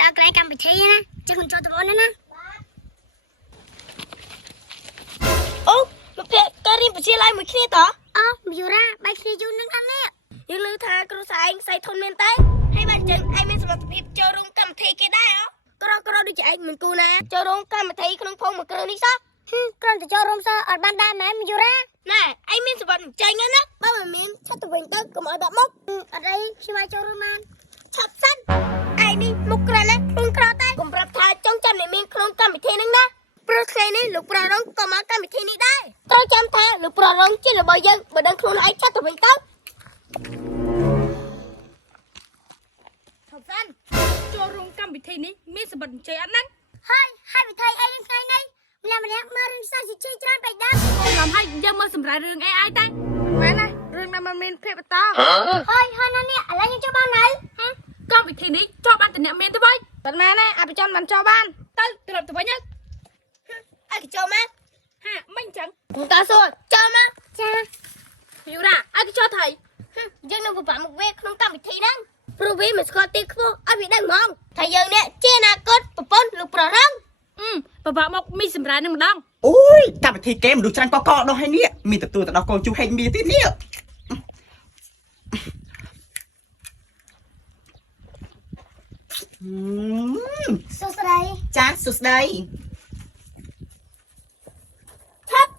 ដល់កន្លែងកម្មវិធីណាចឹងមិនចូលទៅមុនណាអូមកពាក់ការរៀនបជាឡាយមួយគ្នាតអូមីយូរ៉ាបាយគ្នាយូរនឹងអត់នេះយើងឮថាគ្រូសាឯងស្អីធន់មែនតើហើយបានចឹងឯងមានសមត្ថភាពចូលរួមកម្មវិធីគេដែរអូក្រដូចជាឯងមិនគូណាចូលរួមកម្មវិធីក្នុងភូមិមួយគ្រឿងនេះសោះគ្រាន់តែចូលរួមសោះអត់បានដែរម៉ែមីយូរ៉ាណែឯងមានសមត្ថចេញណាបើមិនមានឆាត់ទៅវិញទៅកុំឲ្យបាក់មុខអត់អីខ្ញុំអាចចូលរួមបានឆាប់សិនឯងនេះមុខក្រណាខ្លួនក្រតែកុំប្រាប់ថាចង់ចាំអ្នកមានក្នុងកម្មវិធីហ្នឹងណាព្រោះថ្ងៃនេះលោកប្ររងក៏មកកម្មវិធីនេះដែរត្រូវចាំថាលោកប្ររងជារបស់យើងបើដឹងខ្លួនឯងឆាត់ទៅវិញទៅឆាប់សិនចូលរួមកម្មវិធីនេះមានសម្បត្តិជ័យអត់ហ្នឹងហើយវិធីអីនឹងថ្ងៃនេះម្នាក់មើលរឿងសាច់ជ័យច្រើនបែបដែរខ្ញុំឲ្យយើងមើលសម្រាប់រឿង AI តែមែនណារឿងណាមិនមានភាពបន្តហើយណានេះឥឡូវយើងចូលបានហើយកម្មវិធីនេះចូលបានតែអ្នកមានទៅវិញប៉ុន្មានណាអភិជនមិនចូលបានទៅត្រឡប់ទៅវិញហើយអើចូលមកហាមិនអញ្ចឹងគូតាសួរចូលមកចាយូរ៉ាអើចូលថៃយើងនឹងពិបាកមកវាក្នុងកម្មវិធីហ្នឹងព្រោះវាមិនស្គាល់ទីខ្ពស់ឲ្យវាដឹងហ្មងថាយើងនេះជាអនាគតប្រពន្ធលោកប្ររងពិបាកមកមីសម្រាប់នឹងម្ដងអូយកម្មវិធីគេមនុស្សច្រើនកកដោះហើយនេះមានទទួលទៅដល់កូនជូហេងមីទៀតនេះសួស្ដីចាសួស្ដីឆាប់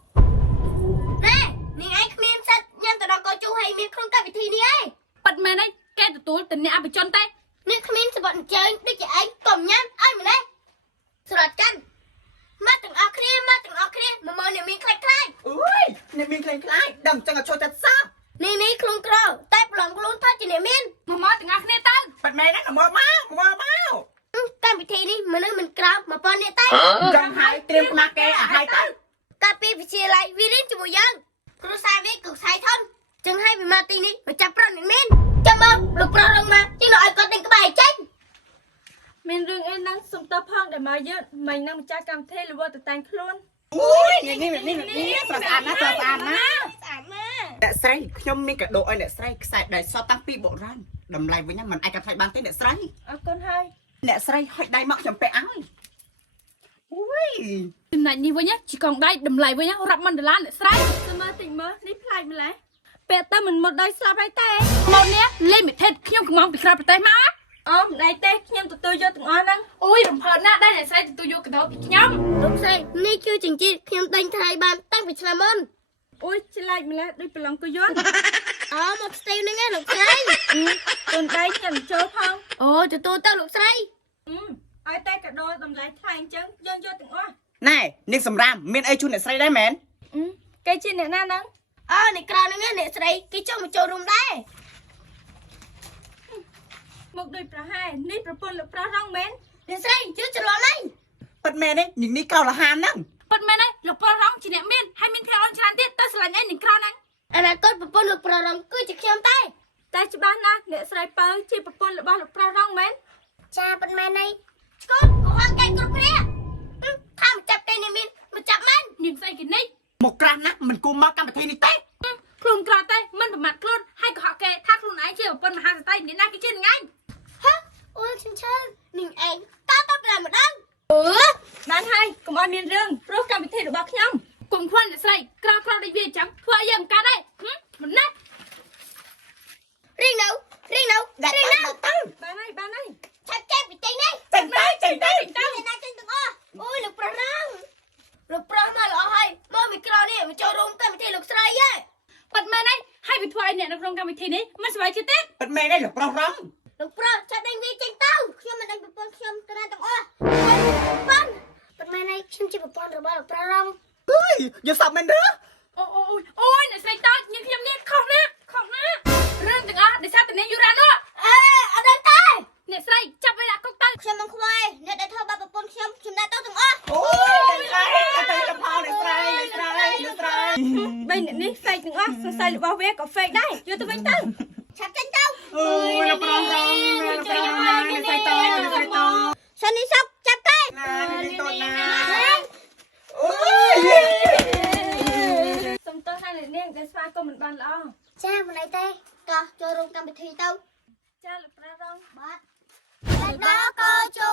ណែនាងឯងគ្មានសិទ្ធញ៉ាំទៅដល់កូនជូហេងមីក្នុងកម្មវិធីនេះឯងប៉ាត់មែនទេគេទទួលតែអ្នកអភិជនទេអ្នកគ្មានសម្បត្តិអញ្ជើញដូចជាឯងកុំញ៉ាំឲ្យម្លេះស្រត់កាន់មកទាំងអស់គ្នាមកមើលអ្នកមានខ្លាចអូយអ្នកមានខ្លាចដឹងចឹងឲ្យចូលតែសោះនេះខ្លួនក្រតែប្រឡំខ្លួនថាជាអ្នកមានមកទាំងអស់គ្នាទៅប៉ាត់មែនណាមកកម្មវិធីនេះមនុស្សមិនក្រោម1000នាក់តែចង់ហើយត្រៀមខ្មាស់គេឲ្យហើយទៅកាលពីវិទ្យាល័យវារៀនជាមួយយើងគ្រូសាវាគឺខ្សែធនចឹងឲ្យវាមកទីនេះមកចាប់ប្រុសអ្នកមានចាំមើលលោកប្រុសរងមកទីនោះឲ្យគាត់ដេញក្បាលចេញមានរឿងអីហ្នឹងសុំតើផងដែលមកយើងមិននឹងម្ចាស់កម្មវិធីលវទៅតែងខ្លួនអូយនេះស្អាតណាស់អ្នកស្រីខ្ញុំមានកាដូឲ្យអ្នកស្រីខ្សែដែលសតតាំងពីបុរាណតម្លៃវិញណាមិនអាចកាត់ថ្លៃបានទេអ្នកស្រីអរគុណហើយអ្នកស្រីហុចដៃមកខ្ញុំពាក់ឲ្យអូយចំណែកនេះវិញជីកងដៃតម្លៃវិញរាប់ម៉ឺនដុល្លារអ្នកស្រីទៅមើលតិចមើលនេះប្លែកម្ល៉េះពាក់ទៅមិនមុតដោយស្លាប់ហើយតែមកនេះលេងមិថិតខ្ញុំកំងពីក្រៅប្រទេសមកអូម្ដាយទេខ្ញុំទទួលយកទាំងអស់ហ្នឹងអូយរំភើបណាស់ដែលអ្នកស្រីទទួលយកកដោពីខ្ញុំលោកស្រីនេះគឺចិញ្ចៀនខ្ញុំដេញថ្លៃបានតាំងពីឆ្នាំមុនអូយឆ្លាចម្ល៉េះដូចប្រឡងគយន្តមកស្ទីលហ្នឹងឯងលោកស្រីកូនដៃខ្ញុំចូលផងអូទទួលទៅលោកស្រីឲ្យតែកដោតម្លៃថ្លៃអញ្ចឹងយើងយកទាំងអស់ណែនាងសម្រាមមានអីជូនអ្នកស្រីដែរមែនគេជាអ្នកណាហ្នឹងនេះក្រៅហ្នឹងអ្នកស្រីគេចង់មកចូលរួមដែរមកដូចប្រហែលនេះប្រពន្ធលោកប្រុសរងមែនអ្នកស្រីជឿច្រឡំហ្នឹងប៉ាត់មែនទេនាងនេះក្រៅលហានហ្នឹងប៉ាត់មែនទេលោកប្រុសរងជាអ្នកមានហើយមានគ្នាអនច្រើនទៀតទៅស្រឡាញ់ឯងនឹងក្រៅហ្នឹងអនាគតប្រពន្ធលោកប្រុសរងគឺជាខ្ញុំតែច្បាស់ណាស់អ្នកស្រីពៅជាប្រពន្ធរបស់លោកប្រុសរងមែនចាប៉ាត់មែនទេឆ្កូតក៏អត់កែគ្រប់គ្នាថាមកចាប់គេនេះមានមកចាប់មែននាងស្អីគេនេះមកក្រាស់ណាស់មិនគួរមកកម្មវិធីនេះទេខ្លួនក្រៅទេមិនប្រមាថខ្លួនហើយក៏ហកគេថាខ្លួនឯងជាប្រពន្ធមហាស្ត្រីអ្នកណាគេជាថ្ងៃអូយខ្ញុំឈឺនាងឯងតើប្រែម្ដងបានហើយកុំឲ្យមានរឿងព្រោះកម្មវិធីរបស់ខ្ញុំកុំខ្វាន់អ្នកស្រីក្រៅដូចវាអញ្ចឹងធ្វើឲ្យយើងកាត់ទេមិនណារីងនៅដាក់ទៅបានហើយឆាប់ចេះពីចេញនេះចេញទៅអ្នកណាចេញទាំងអស់អូយលោកប្រុសរងលោកប្រុសមកល្អហើយមកមីក្រូនេះមកចូលរួមកម្មវិធីលោកស្រីហ៎ប៉ាត់មែនទេហើយវាធ្វើឲ្យអ្នកនៅក្នុងកម្មវិធីនេះមិនសប្បាយចិត្តទេប៉ាត់មែនទេលោកប្រុសរងលោកប្រុសចាប់ដេញវាចេញទៅខ្ញុំមិនដេញប្រពន្ធខ្ញុំទៅណាទាំងអស់ប៉ាត់មែនទេខ្ញុំជាប្រពន្ធរបស់លោកប្រុសរងអើយយកសាប់មែនទេអូយអ្នកស្រីតើញខ្ញុំនេះខុសណារឿងទាំងអស់ដែលសារតនាយូរ៉ានោះអត់ដឹងទេអ្នកស្រីចាប់វាដាក់គុកទៅខ្ញុំមិនខ្វល់អ្នកដែលធ្វើបាបប្រពន្ធខ្ញុំដាក់ទៅទាំងអស់អូយទៅទៅផលអ្នកស្រីបីអ្នកនេះ fake ទាំងអស់សរសៃរបស់វាក៏ fake ដែរយកទៅវិញទៅឆាប់ចេញទៅអូយលោកប្រុសរងអ្នកស្រីតសិននេះសុកចាប់ទេនេះតូនណាអូយសុំទោសណាស់នាងដែលស្វាគមន៍មិនបានល្អចាមិនអីទេក៏ចូលរួមកម្មវិធីទៅចាលោកប្រុសរងបាទដល់កោជូ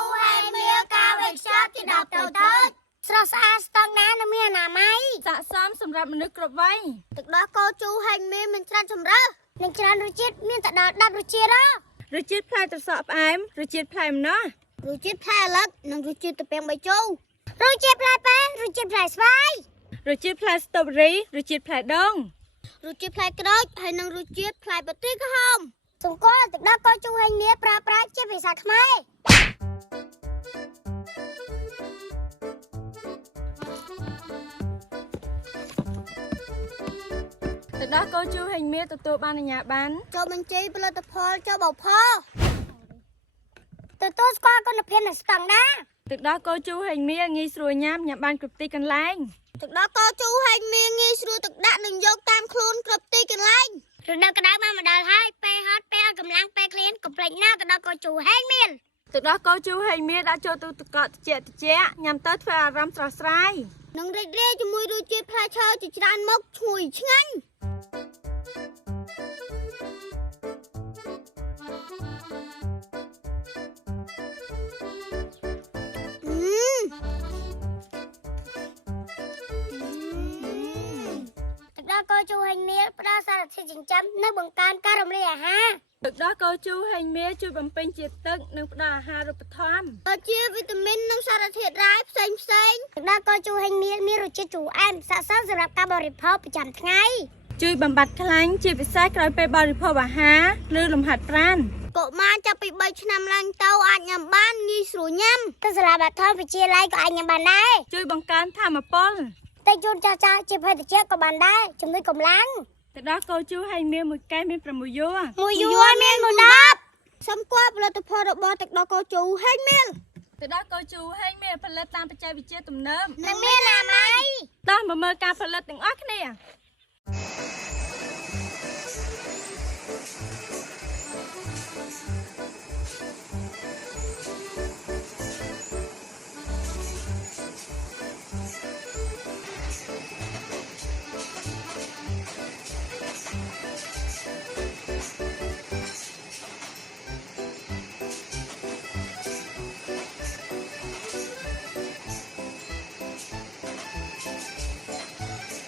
ស្រស់ស្អាតស្តង់ណានៅមានអនាម័យ ស័ក្តិសមសម្រាប់មនុស្សគ្រប់វ័យ ទឹកដោះគោជូរហែងមានច្រើនចម្រើសនិងច្រើនរសជាតិមានតែដល់10រសជាតិ រសជាតិផ្លែត្រសក់ផ្អែមរសជាតិផ្លែម្នាស់ រសជាតិផ្លែអាឡឹកនិងរសជាតិទំពាំងបាយជូររសជាតិផ្លែប៉ែរសជាតិផ្លែស្វាយ រសជាតិផ្លែស្ទ្រូប៊េរីរសជាតិផ្លែដូង រសជាតិផ្លែក្រូចហើយនិងរសជាតិផ្លែបទៃក្រហមសម្គាល់ទឹកដោះគោជូរហែងមានប្រើប្រាស់ជាភាសាខ្មែរ ទឹកដោះគោជូរហេងមាសទទួលបានអាជ្ញាប័ណ្ណ ចូលបញ្ជីផលិតផលចូលបោផទទួលស្គាល់គុណភាពនិងស្តង់ដារ ទឹកដោះគោជូរហេងមាសងាយស្រួលញ៉ាំបានគ្រប់ទីកន្លែង ទឹកដោះគោជូរហែងមានងាយស្រួលទឹកដាក់និងយកតាមខ្លួនគ្រប់ទីកន្លែងរដូវក្តៅបានមកដល់ហើយពេលហត់ពេលកម្លាំងពេលឃ្លានកុំភ្លេចណាទឹកដោះគោជូរហែងមាន ទឹកដោះគោជូរហេងមាសដាក់ចូលទូទឹកកកត្រជាក់ញ៉ាំទៅធ្វើអារម្មណ៍ស្រស់ស្រាយ និងរីករាយជាមួយរសជាតិផ្លែឈើជាច្រើនមុខឈ្ងុយឆ្ងាញ់ ទឹកដោះគោជូរហែងមានផ្ដល់សារធាតុចិញ្ចឹមនិងបង្កើនការរំលាយអាហារ ទឹកដោះគោជូរហេងមាសជួយបំពេញជាតិទឹកនិងផ្ដល់អាហារូបត្ថម្ភ ដូចជាវីតាមីននិងសារធាតុរ៉ែផ្សេងទឹកដោះគោជូរហែងមានរសជាតិជូរអែមស័ក្តិសមសម្រាប់ការបរិភោគប្រចាំថ្ងៃ ជួយបំបត្តិខ្លាញ់ជាពិសេសក្រោយពេលបរិភោគអាហារឬលំហាត់ប្រាណ កុមារចាប់ពី3ឆ្នាំឡើងទៅអាចញ៉ាំបានងាយស្រួលញ៉ាំទៅសាលាបឋមវិទ្យាល័យក៏អាចញ៉ាំបានដែរ ជួយបង្កើនថាមពល តែជូនចាស់ៗជាភេសជ្ជៈក៏បានដែរជំនួយកម្លាំង ទឹកដោះគោជូរហេងមាសមួយកែវមាន6យោល មួយយួរមាន1 10សម្គាល់ផលិតផលរបស់ទឹកដោះគោជូរហែងមាន ទឹកដោះគោជូរហេងមាសផលិតតាមបច្ចេកវិទ្យាទំនើប និងមានអនាម័យ តោះមកមើលការផលិតទាំងអស់គ្នា